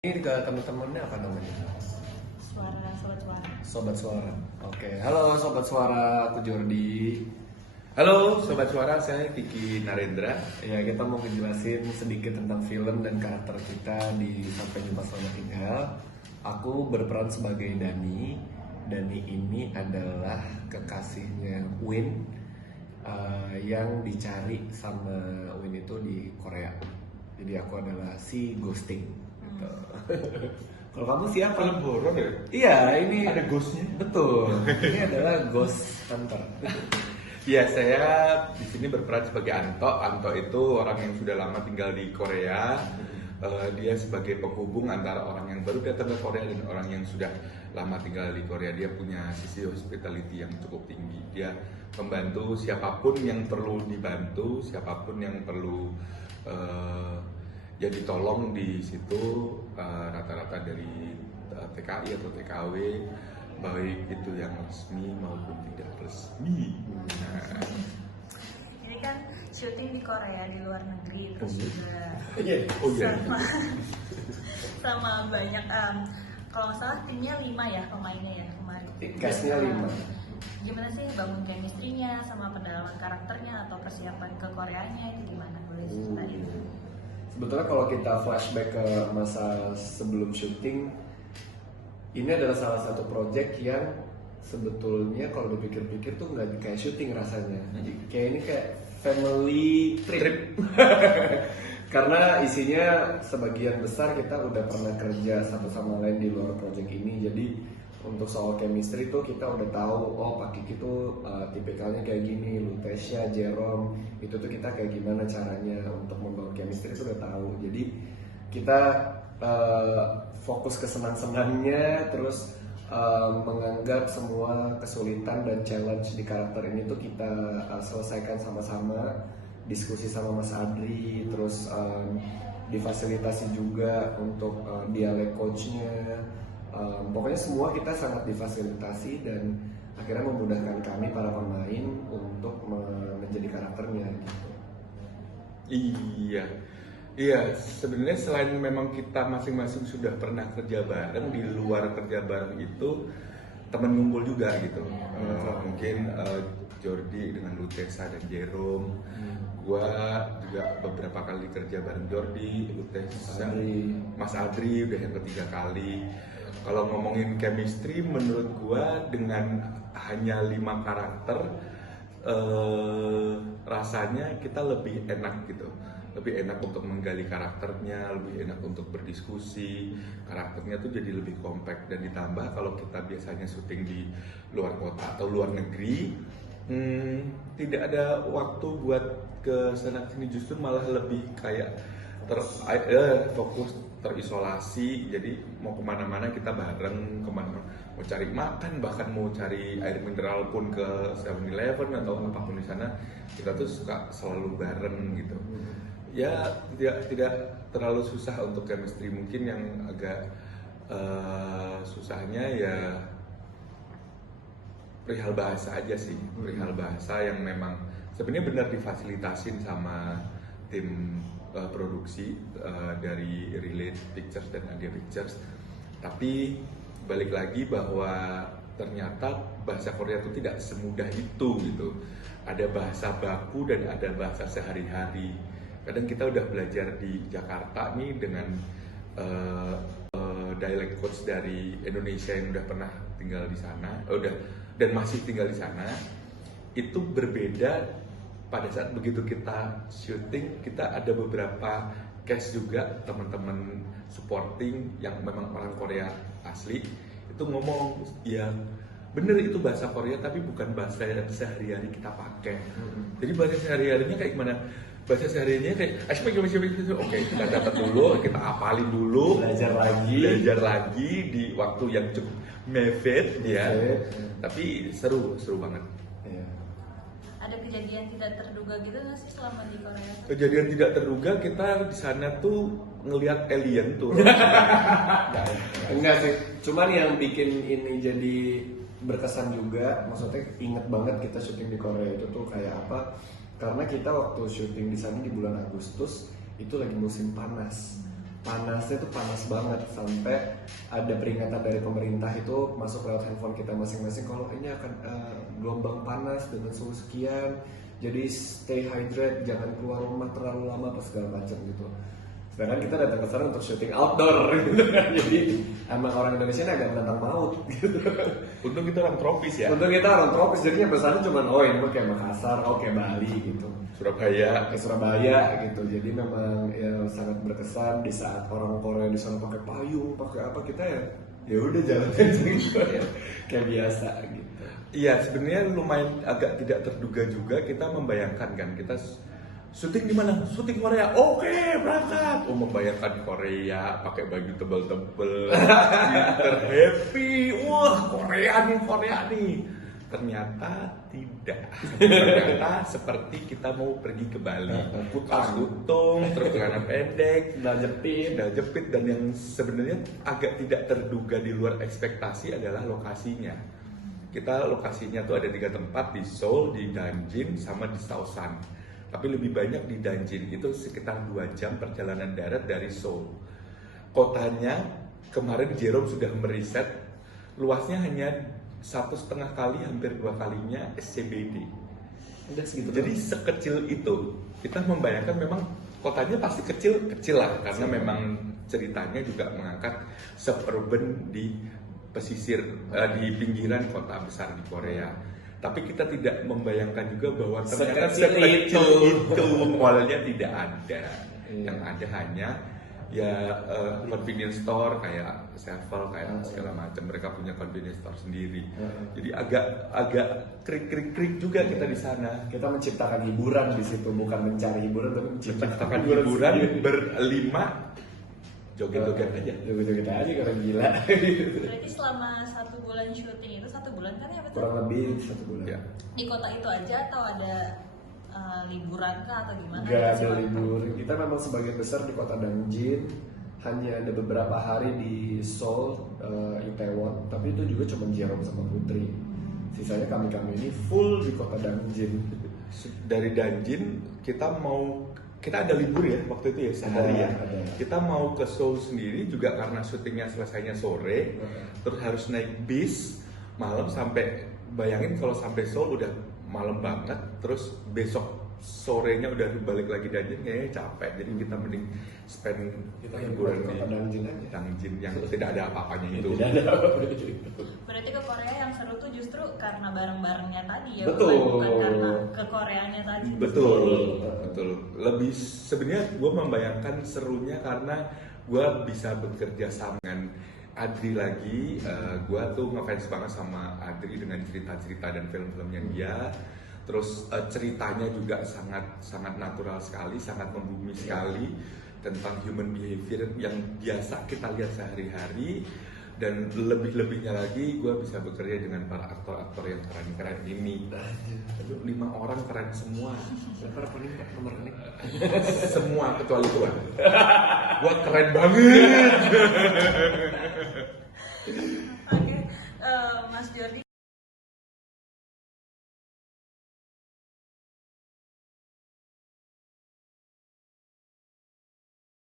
Ini ke teman-temannya apa namanya? Sobat suara. Sobat Suara. Oke, halo Sobat Suara, aku Jordi. Halo Sobat Suara, saya Kiki Narendra. Ya, kita mau ngejelasin sedikit tentang film dan karakter kita di Sampai Jumpa Selamat Tinggal. Aku berperan sebagai Dani. Dani ini adalah kekasihnya Win yang dicari sama Win itu di Korea. Jadi aku adalah si ghosting. Gitu. Kalau kamu siapa? Film horor ya? Iya, ini Ada ghostnya? betul. Ini adalah Ghost Hunter. Ya, saya di sini berperan sebagai Anto. Anto itu orang yang sudah lama tinggal di Korea. Dia sebagai penghubung antara orang yang baru datang ke Korea dan orang yang sudah lama tinggal di Korea. Dia punya sisi hospitality yang cukup tinggi. Dia membantu siapapun yang perlu dibantu, siapapun yang perlu jadi tolong di situ, rata-rata dari TKI atau TKW, baik itu yang resmi maupun tidak resmi. Nah, Ini kan syuting di Korea, di luar negeri, terus juga oh iya. sama banyak kalau nggak salah timnya 5 ya pemainnya ya kemarin. Cast-nya 5. Gimana sih bangun chemistry-nya sama pendalaman karakternya atau persiapan ke Koreanya itu gimana? Boleh ceritain? Sebetulnya kalau kita flashback ke masa sebelum syuting, ini adalah salah satu project yang sebetulnya kalau dipikir-pikir tuh nggak kayak syuting rasanya. Kayak ini kayak family trip. Karena isinya sebagian besar kita udah pernah kerja satu sama lain di luar project ini. Jadi untuk soal chemistry tuh kita udah tahu, oh Pak Kiki tuh tipikalnya kayak gini, Lutesia, Jerome, itu tuh kita kayak gimana caranya untuk membangun chemistry itu udah tahu. Jadi kita fokus ke senang-senangnya, terus menganggap semua kesulitan dan challenge di karakter ini tuh kita selesaikan sama-sama, diskusi sama Mas Adri, terus difasilitasi juga untuk dialek coachnya. Pokoknya semua kita sangat difasilitasi dan akhirnya memudahkan kami para pemain untuk menjadi karakternya gitu. Iya. Sebenarnya selain memang kita masing-masing sudah pernah kerja bareng, di luar kerja bareng itu teman ngumpul juga gitu. Mungkin Jordi dengan Lutesa dan Jerome. Gua juga beberapa kali kerja bareng Jordi, Lutesa, Mas Adri udah yang ketiga kali. Kalau ngomongin chemistry, menurut gua dengan hanya 5 karakter rasanya kita lebih enak gitu, lebih enak untuk menggali karakternya, lebih enak untuk berdiskusi. Karakternya tuh jadi lebih kompak, dan ditambah kalau kita biasanya syuting di luar kota atau luar negeri, tidak ada waktu buat ke sana sini, justru malah lebih kayak fokus, terisolasi. Jadi mau kemana-mana kita bareng, kemana mau cari makan, bahkan mau cari air mineral pun ke 7-Eleven atau apapun di sana, kita tuh suka selalu bareng gitu. Ya tidak terlalu susah untuk chemistry. Mungkin yang agak susahnya ya perihal bahasa aja sih, perihal bahasa yang memang sebenarnya benar difasilitasin sama tim produksi dari Relate Pictures dan Adia Pictures. Tapi balik lagi bahwa ternyata bahasa Korea itu tidak semudah itu gitu. Ada bahasa baku dan ada bahasa sehari-hari. Kadang kita udah belajar di Jakarta nih dengan dialect coach dari Indonesia yang udah pernah tinggal di sana, dan masih tinggal di sana, itu berbeda. Pada saat begitu kita syuting, kita ada beberapa cast juga, teman-teman supporting yang memang orang Korea asli, itu ngomong, ya bener itu bahasa Korea tapi bukan bahasa yang sehari-hari kita pakai. Jadi bahasa sehari-harinya kayak gimana? Bahasa sehari-harinya kayak, oke, kita dapat dulu, kita apalin dulu, Belajar lagi di waktu yang cukup mepet ya. Tapi seru banget. Iya. Ada kejadian tidak terduga gitu nggak sih selama di Korea? Kejadian tidak terduga, kita di sana tuh ngelihat alien tuh. Enggak sih, cuman yang bikin ini jadi berkesan juga, maksudnya inget banget kita syuting di Korea itu tuh kayak apa, karena kita waktu syuting di sana di bulan Agustus itu lagi musim panas. panasnya tuh panas banget sampai ada peringatan dari pemerintah itu masuk lewat handphone kita masing-masing kalau ini akan gelombang panas dengan suhu sekian, jadi stay hydrate, jangan keluar rumah terlalu lama apa segala macam gitu. Sedangkan kita datang ke sana untuk syuting outdoor gitu kan. Jadi emang orang Indonesia ini agak menantang maut gitu. Untung kita orang tropis ya. Untuk kita orang tropis, jadinya pesannya cuma oh ini mah kayak Makassar, oh kayak Bali gitu, Surabaya. ke Surabaya gitu. Jadi memang ya sangat berkesan di saat orang Korea di sana pakai payung, pakai apa, kita ya udah jalan aja gitu ya, kayak biasa gitu. Iya, sebenarnya lumayan agak tidak terduga juga. Kita membayangkan kan, kita syuting di mana? Syuting Korea. Oke, berangkat. Oh, membayangkan Korea pakai baju tebal-tebal, winter happy. Wah, Korea nih. Ternyata tidak. Ternyata seperti kita mau pergi ke Bali. Kaos kutung, terus celana pendek, Sandal jepit. dan yang sebenarnya agak tidak terduga di luar ekspektasi adalah lokasinya. Kita lokasinya tuh ada 3 tempat, di Seoul, di Danjin, sama di Seosan. Tapi lebih banyak di Danjin, itu sekitar 2 jam perjalanan darat dari Seoul. Kotanya kemarin Jerome sudah meriset, luasnya hanya 1,5 kali, hampir 2 kalinya SCBD. Udah segitu. Jadi sekecil itu, kita membayangkan memang kotanya pasti kecil lah, karena memang ceritanya juga mengangkat suburban di pesisir, di pinggiran kota besar di Korea. Tapi kita tidak membayangkan juga bahwa ternyata Sekecil itu mallnya tidak ada. Iya. Yang ada hanya ya convenience store kayak Sevel, kayak segala macam. Mereka punya convenience store sendiri. Jadi agak krik juga kita di sana. Kita menciptakan hiburan di situ, bukan mencari hiburan tapi Menciptakan hiburan berlima, joget-joget aja. Joget-joget aja karena gila. Berarti selama 1 bulan syuting itu 1 bulan kan ya betul? Kurang lebih 1 bulan. Ya. Di kota itu aja atau ada liburan kah atau gimana? Gak ada Selama- libur. Kita memang sebagian besar di kota Danjin, hanya ada beberapa hari di Seoul, Itaewon, tapi itu juga cuma Jerome sama Putri. Sisanya kami ini full di kota Danjin. Dari Danjin kita ada libur ya waktu itu ya, sehari ya. Ada. Kita mau ke Seoul sendiri juga karena syutingnya selesainya sore, terus harus naik bis malam sampai, bayangin kalau sampai Seoul udah malam banget, terus besok sorenya udah balik lagi Danjin, kayaknya capek. Jadi kita mending spend Kita liburan ke di kota Danjin aja. Danjin yang tidak ada apa-apanya itu. Tidak ada apa-apa itu. Berarti ke Korea yang seru tuh justru karena bareng-barengnya tadi ya, Betul. bukan karena ke Koreanya tadi. Betul, Betul. betul. Lebih sebenarnya gue membayangkan serunya karena gue bisa bekerja sama dengan Adri lagi. Gue tuh ngefans banget sama Adri dengan cerita-cerita dan film-filmnya dia. Terus ceritanya juga sangat natural sekali, sangat membumi sekali tentang human behavior yang biasa kita lihat sehari-hari. Dan lebih-lebihnya lagi, gue bisa bekerja dengan para aktor-aktor yang keren-keren ini. 5 orang keren semua. Siapa rekening Pak? Nomor rekening? Semua kecuali gue. Gue keren banget. Oke, Mas Jordi.